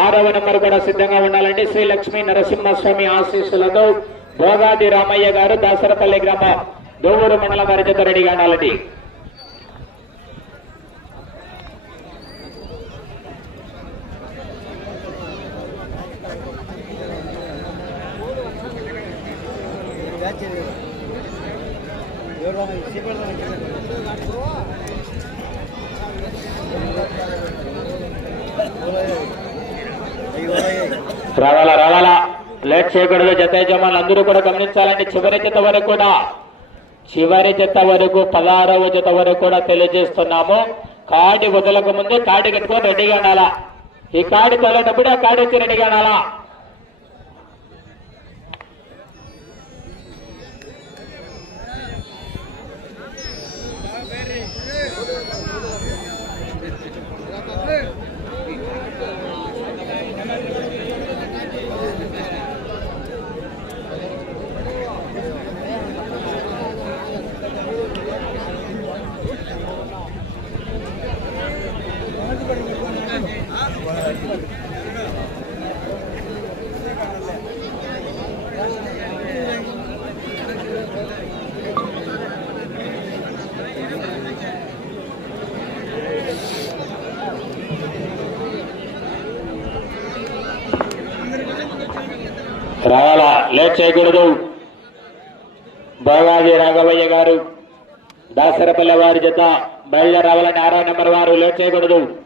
ఆరవ నెంబర్ కూడా సిద్ధంగా ఉండాలండి శ్రీ లక్ష్మీ నరసింహస్వామి ఆశీస్సులతో భోగాది రామయ్య గారు దాసరపల్లి గ్రామ దోవూరు మండలం వారి చేత రెడీగా ఉండాలండి. రావాలా రావాలా? లేట్ చేయకూడదు జత యజమానులు అందరూ కూడా గమనించాలండి. చివరి జత వరకు కూడా. చివరి జత వరకు పదహారవ జత వరకు కూడా తెలియజేస్తున్నాము. కాడి వదలక ముందు కాడి కట్టుకొని రెడీగా ఉండాలా? ఈ కాడి తోలేటప్పుడు ఆ కాడి వచ్చి రెడీగా ఉండాలా? రావాలా? లేట్ చేయకూడదు. భోగాది రాఘవయ్య గారు దాసరపల్లె వారి జత బయలుదేరి రావాలని ఆరో నెంబర్ వారు లేట్ చేయకూడదు.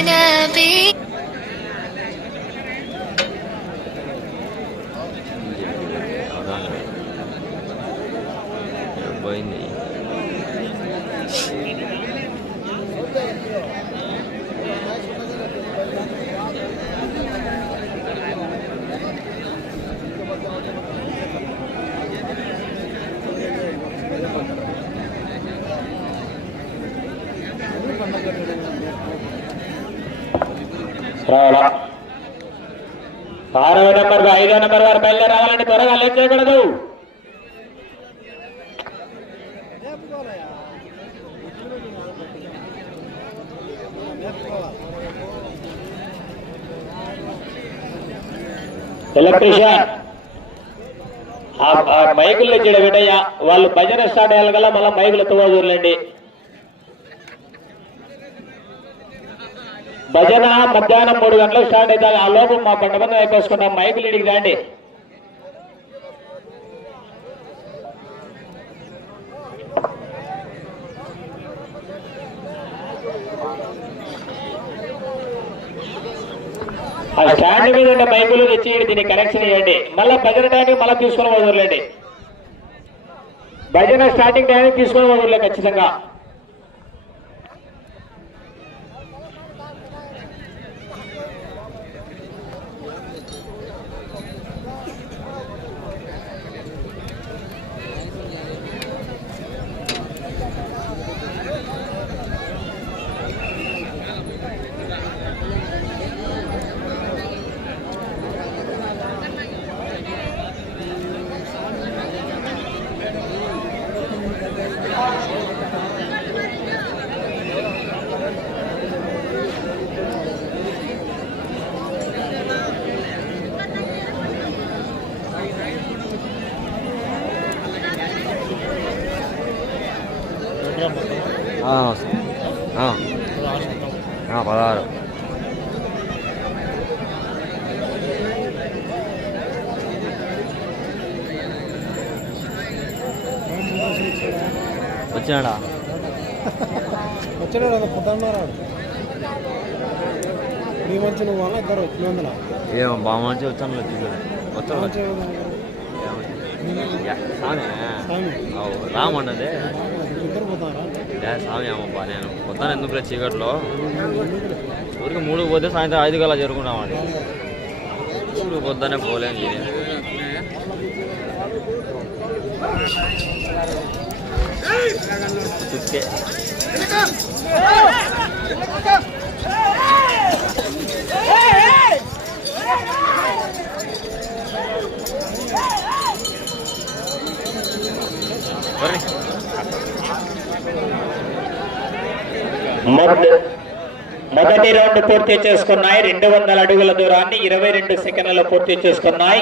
محمد ఆరో నెంబర్ ఐదో నెంబర్ వారు బయలుదేరి రావాలని త్వరగా లేట్ చేయకూడదు ఎలక్ట్రీషియన్ ఆ- మైకులు ఇచ్చాడు విటయ్య వాళ్ళు భజన స్టార్ట్ అయ్యాలి కల్లా మళ్ళీ మైకులు ఎత్తుకోదూరులేండి భజన మధ్యాహ్నం మూడు గంటలకు స్టార్ట్ అవుతుంది. ఆ లోపు మా కొంతమంది అయిపోసుకుంటాం మైకులు ఇడికి రండి. ఆ స్టాండ్ మీద ఉన్న మైకులు తెచ్చి దీన్ని కనెక్షన్ ఇవ్వండి మళ్ళీ భజన టైంకి మళ్ళీ తీసుకుని వదలండి భజన స్టార్టింగ్ టైంకి తీసుకుని వదలలే ఖచ్చితంగా ఆ, ఆ. ఆ, పదహారు వచ్చినాడా వచ్చినాడు అది పొద్దున్నాడు నీ మంచి నువ్వు అన్న ఇద్దరు మీ వందల ఏమో బాగా మంచి వచ్చాను వచ్చాను రామన్నదే. స్వామి అమ్మబ్బా నేను పొద్దున ఎందుకు చీకట్లో? ఊరికి మూడు పోతే సాయంత్రం ఐదు గల జరుపుకుంటామండి ఇప్పుడు పొద్దున్నే పోలేం మొదటి రౌండ్ పూర్తి చేసుకున్నాయి. రెండు వందల అడుగుల దూరాన్ని ఇరవై రెండు సెకండ్లు పూర్తి చేసుకున్నాయి.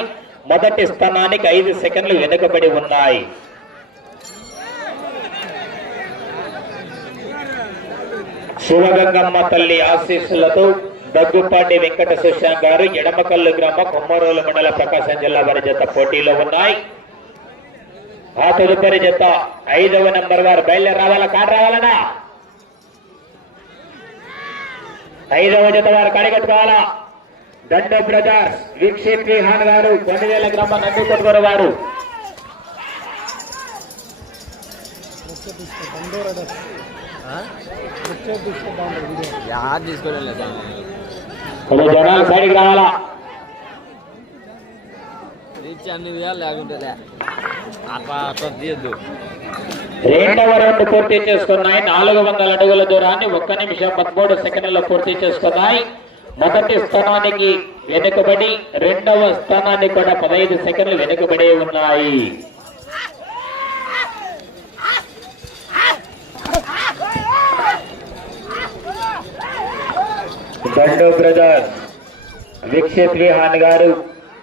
మొదటి స్థానానికి ఐదు సెకండ్లు వెనుకబడి ఉన్నాయి. శివగంగమ్మ తల్లి ఆశీస్సులతో దగ్గుపాటి వెంకట శశాంక్ గారు ఎడమకల్లు గ్రామ కొమ్మరోలు మండల ప్రకాశం జిల్లా వారి జత పోటీలో ఉన్నాయి. ఆ తదుపరి జత ఐదవ నంబర్ వారు బయలుదేరి రావాలా? కాడు రావాలనా? ఐదవ జత వారు కడిగట్టుకోవాలా? దండ బ్రదర్స్ వీక్షిత్ విహాన్ గారు కొన్నివేల గ్రామ నంది కొట్టుకోరు వారు యాడ్ తీసుకోలేదు జనాలు సైడ్కి రావాలా? రీచ్ అన్ని లేకుంటే. అట్లా అట్లా తీయద్దు. రెండవ రౌండ్ పూర్తి చేసుకున్నాయి. నాలుగు వందల అడుగుల దూరాన్ని ఒక్క నిమిషం పదమూడు సెకండ్లలో పూర్తి చేసుకున్నాయి. మొదటి స్థానానికి వెనుకబడి రెండవ స్థానానికి కూడా పదహైదు సెకండ్లు వెనుకబడి ఉన్నాయి. దండు బ్రదర్స్ వీక్షిత్ విహాన్ గారు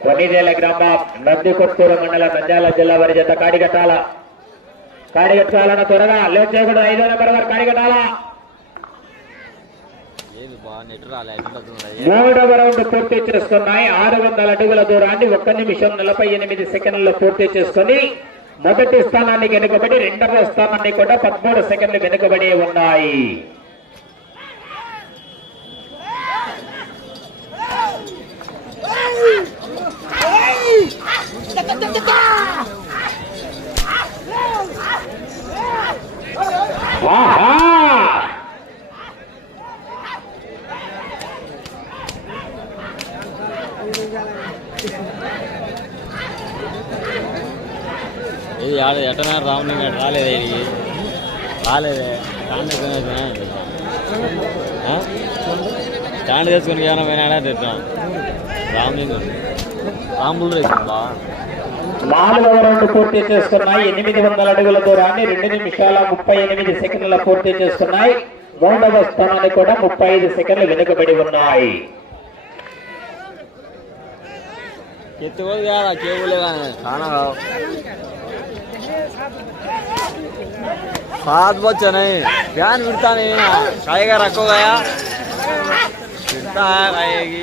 కొన్నిదేళ్ళ గ్రామం నందికొత్తూరు మండలం నంద్యాల జిల్లా వారి జత కాడిగట్టాల. కాడిగట్టాలన్న త్వరగా లేట్ చేయకూడదు ఐదో నెంబర్ వారు కాడిగట్టాలా. మూడవ రౌండ్ పూర్తి చేసుకున్నాయి ఆరు వందల అడుగుల దూరాన్ని ఒక్క నిమిషం నలభై ఎనిమిది సెకండ్లలో పూర్తి చేసుకుని మొదటి స్థానానికి వెనుకబడి రెండవ స్థానాన్ని కూడా పదమూడు సెకండ్లు వెనుకబడి ఉన్నాయి. ఆహా ఇది ఆడ ఎట్టనా రామలింగ రాలేదే ఇది రాలేదే స్టాండ్ తెచ్చుకుని స్టాండ్ తెచ్చుకుని ఏమైనా పోయినా తెచ్చాం రామలింగం రాములు తెచ్చిందా నాలుగవ రౌండ్ పూర్తి చేసుకున్నాయి ఎనిమిది వందల అడుగుల దూరాన్ని రెండు నిమిషాల ముప్పై ఎనిమిది సెకండ్ల పూర్తి చేసుకున్నాయి మూడవ స్థానాన్ని కూడా ముప్పై ఐదు సెకండ్లు వెనుకబడి ఉన్నాయి ఎత్తుకోదు కదా కేబులే కానీ చాలా सात बच्चे नहीं ध्यान मिलता नहीं है खाएगा रखो गया फिरता है खाएगी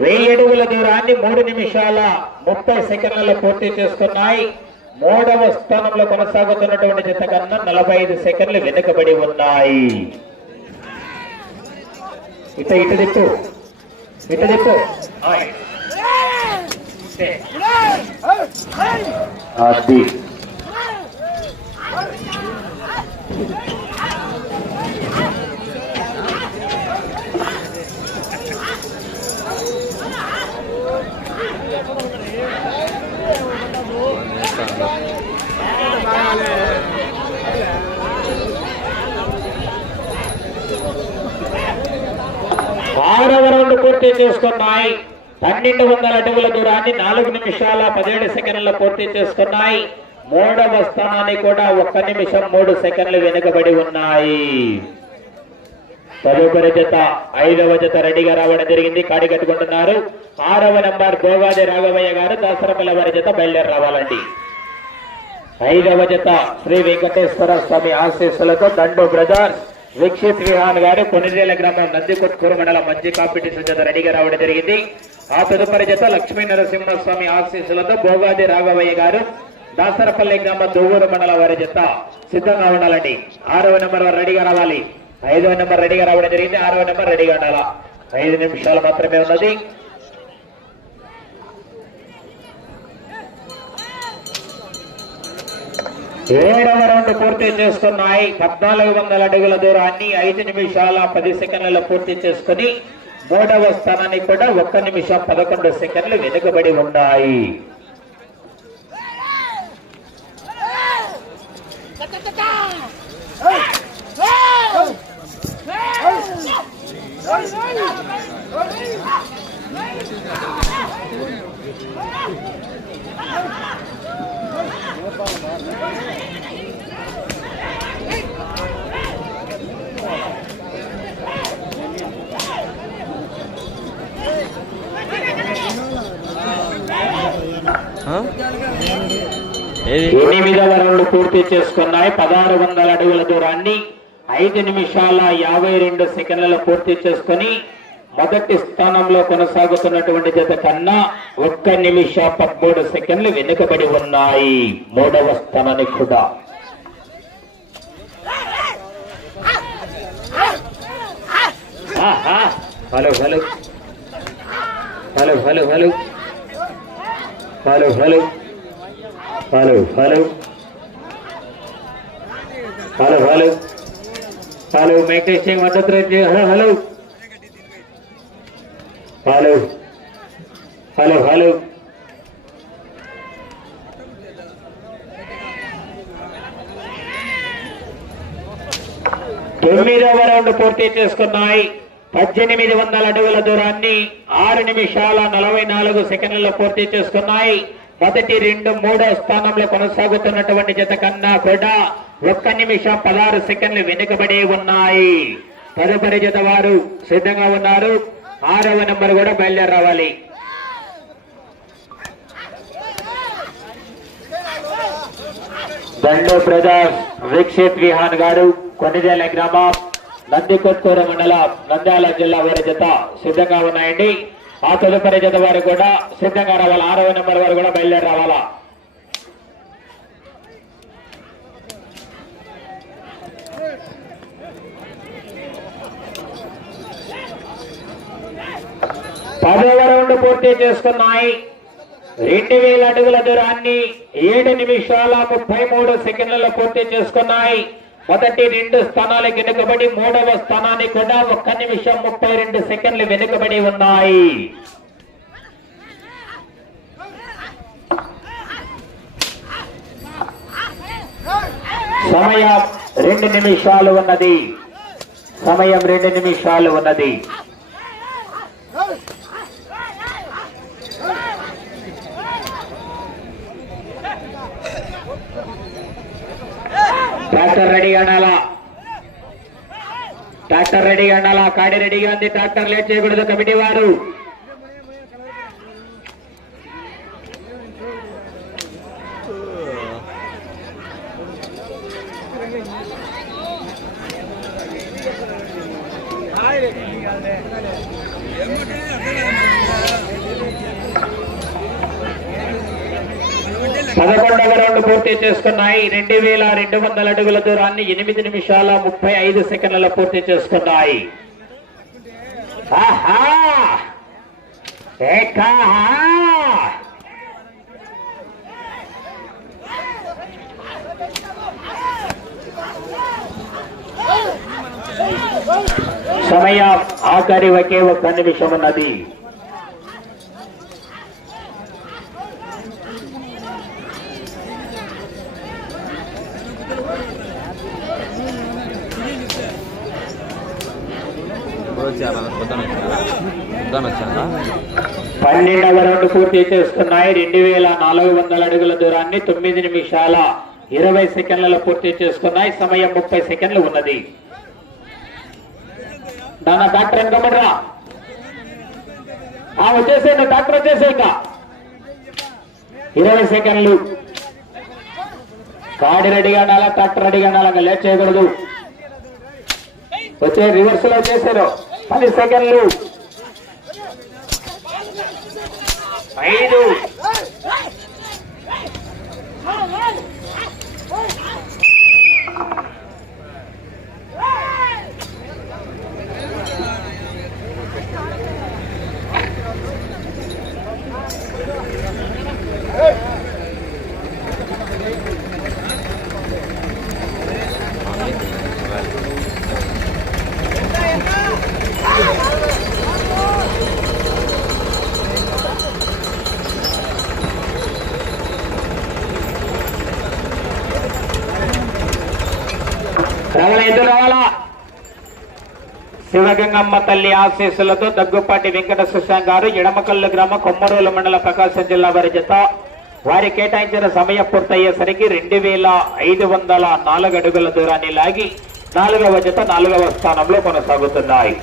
వెయ్యి అడుగుల దూరాన్ని మూడు నిమిషాల ముప్పై సెకండ్లలో పూర్తి చేసుకున్నాయి మూడవ స్థానంలో కొనసాగుతున్నటువంటి జత కన్నా నలభై ఐదు సెకండ్లు వెనుకబడి ఉన్నాయి. ఇట ఇటు దిక్కు. ఇటు దిక్కు. అది ఆరవ రౌండ్ పూర్తి చేసుకున్నాయి. పన్నెండు వందల అడుగుల దూరాన్ని నాలుగు నిమిషాల పదిహేడు సెకండ్ల పూర్తి చేసుకున్నాయి. మూడవ స్థానాన్ని కూడా ఒక్క నిమిషం మూడు సెకండ్లు వెనుకబడి ఉన్నాయి. తదుపరి జత ఐదవ జత రెడీగా రావడం జరిగింది. కాడి కట్టుకుంటున్నారు. ఆరవ నంబర్ గోగాది రాఘవయ్య గారు దాసరపల్లి వారి జత బయలుదేరి రావాలండి. ఐదవ జత శ్రీ వెంకటేశ్వర స్వామి ఆశీస్సులతో దండు బ్రదర్స్ వీక్షిత్ విహాన్ గారు కొనిరేల గ్రామం నందికొట్కూరు మండలం మంచి కాంపిటీషన్ జత రెడీగా రావడం జరిగింది. ఆ తదుపరి జత లక్ష్మీ నరసింహస్వామి ఆశీస్సులతో భోగాది రాఘవయ్య గారు దాసరపల్లి గ్రామం దువ్వూరు మండలం వారి జత సిద్ధంగా ఉండాలండి. ఆరవ నెంబర్ వారు రెడీగా రావాలి. ఐదవ నెంబర్ రెడీగా రావడం జరిగింది. ఆరవ నెంబర్ రెడీగా ఉండాలా? ఐదు నిమిషాలు మాత్రమే ఉన్నది. ఏడవ రౌండ్ పూర్తి చేస్తున్నాయి పద్నాలుగు వందల అడుగుల దూరాన్ని ఐదు నిమిషాల పది సెకండ్లలో పూర్తి చేసుకుని మూడవ స్థానాన్ని కూడా ఒక్క నిమిషం పదకొండు సెకండ్లు వెనుకబడి ఉన్నాయి ఆ? ఏది ఎనిమిదవ రౌండ్ పూర్తి చేసుకున్నాయి? పదహారు వందల అడుగుల దూరాన్ని ఐదు నిమిషాల యాభై రెండు సెకండ్లలో పూర్తి చేసుకుని మొదటి స్థానంలో కొనసాగుతున్నటువంటి జత కన్నా ఒక్క నిమిష పదమూడు సెకండ్లు వెనుకబడి ఉన్నాయి. మూడవ స్థానానికి కూడా hello hello. Hello hello hello. Hello hello hello hello hello hello hello Venkatesh Singh మద్దతు రైతు hello hello hello hello hello తొమ్మిదవ రౌండ్ పూర్తి చేసుకున్నాయి. పద్దెనిమిది వందల అడుగుల దూరాన్ని ఆరు నిమిషాల నలభై నాలుగు సెకండ్లలో పూర్తి చేసుకున్నాయి. మొదటి రెండు మూడో స్థానంలో కొనసాగుతున్నటువంటి జత కన్నా కూడా ఒక్క నిమిషం పదహారు సెకండ్లు వెనుకబడి ఉన్నాయి. తదుపరి జత వారు సిద్ధంగా ఉన్నారు. ఆరవ నెంబర్ కూడా బయలుదేరి రావాలి దండో బ్రదర్స్ వీక్షిత్ విహాన్ గారు కొన్నిదేల గ్రామం. నందికొత్తూరు మండలం నంద్యాల జిల్లా వారి జత సిద్ధంగా ఉన్నాయండి. ఆ తదుపరి జత వారు కూడా సిద్ధంగా రావాలి? ఆరవ నెంబర్ వారు కూడా బయలుదేరి రావాలా? పదవ రౌండ్ పూర్తి చేసుకున్నాయి. రెండు వేల అడుగుల దూరాన్ని ఏడు నిమిషాల ముప్పై మూడు సెకండ్లలో పూర్తి చేసుకున్నాయి. మొదటి రెండు స్థానాలు వెనుకబడి మూడవ స్థానాన్ని కూడా ఒక్క నిమిషం ముప్పై రెండు సెకండ్లు వెనుకబడి ఉన్నాయి. సమయం రెండు నిమిషాలు ఉన్నది. సమయం రెండు నిమిషాలు ఉన్నది. ట్రాక్టర్ రెడీగా ఉండాలా ట్రాక్టర్ రెడీగా ఉండాలా కాడి రెడీగా ఉంది ట్రాక్టర్ లేట్ చేయకూడదు కమిటీ వారు. పదకొండవ రౌండ్ పూర్తి చేసుకున్నాయి. రెండు వేల రెండు వందల అడుగుల దూరాన్ని ఎనిమిది నిమిషాల ముప్పై ఐదు సెకండ్లలో పూర్తి చేసుకున్నాయి. సమయం ఆఖరి ఒకే ఒక్క నిమిషం ఉన్నది. పూర్తి చేసుకున్నాయి రెండు వేల నాలుగు వందల అడుగుల దూరాన్ని తొమ్మిది నిమిషాల ఇరవై సెకండ్లలో పూర్తి చేసుకున్నాయి. సమయం ముప్పై సెకండ్లు ఉన్నది. నాన్న డాక్టర్ వెనకబడరా ఆ వచ్చేసే డాక్టర్ వచ్చేసే ఇరవై సెకండ్లు. కాడి రెడీగా ఉండాలా ట్రాక్టర్ రెడీగా ఉండాలా లేట్ చేయకూడదు. వచ్చే రివర్స్లో చేశారు పది సెకండ్లు. ఐదు రావాలా? ఎదురు శివగంగమ్మ తల్లి ఆశీస్సులతో దగ్గుపాటి వెంకట సుశాంత్ గారు ఎడమకల్లు గ్రామ కొమ్మరూలు మండల ప్రకాశం జిల్లా వారి జత. వారి కేటాయించిన సమయం పూర్తయ్యేసరికి రెండు వేల ఐదు వందల నాలుగు అడుగుల దూరాన్ని లాగి నాలుగవ జత నాలుగవ స్థానంలో కొనసాగుతున్నాయి.